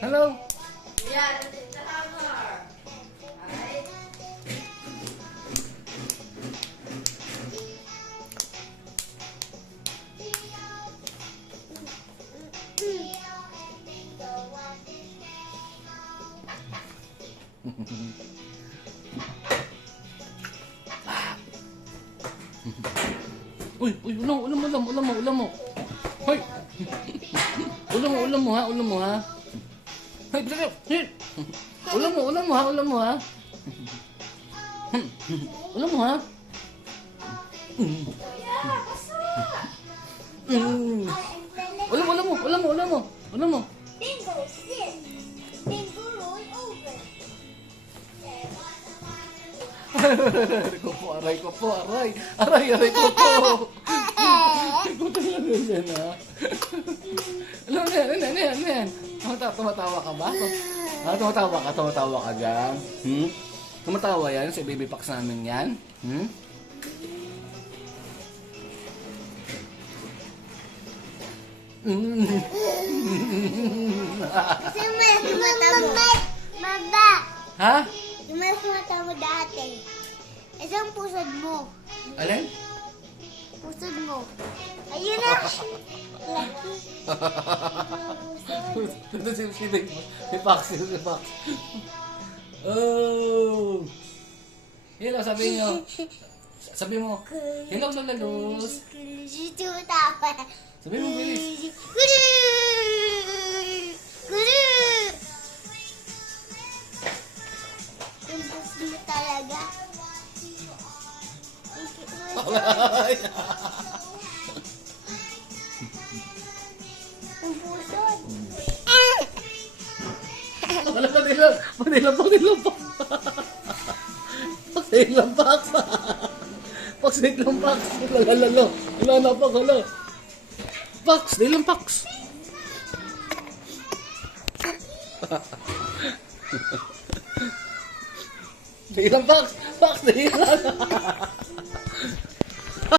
Hello? Yeah, it's the hammer. Alright? Uy, ulam mo. Hoy! Ulam mo ha. Hoy, bro, hit! Ulam mo ha. Ulam mo ha. Yeah, basta! Ulam mo. Bingo, sit. Bingo, roll over. Aray ko po. Aray ko po. Ikaw talaga yan, ha? Alam mo yan. Tumatawa ka ba? Tumatawa ka dyan? Tumatawa yan sa baby packs namin yan? Kasi mas mata mo. Baba. Ha? Mas mata mo dati. Isang pusod mo. Alin? Pusod mo. Ayun na. Lucky. Ito si Pax. Oh! Hello, sabi mo, hello, Lola Luz. Sito tawa. Sabi mo, bilis. Guru! Guru! Impus mo talaga. Impusod. Padilang Pax. Lalo. Wala na Pax, hala. Dilang Pax. Dilang Pax.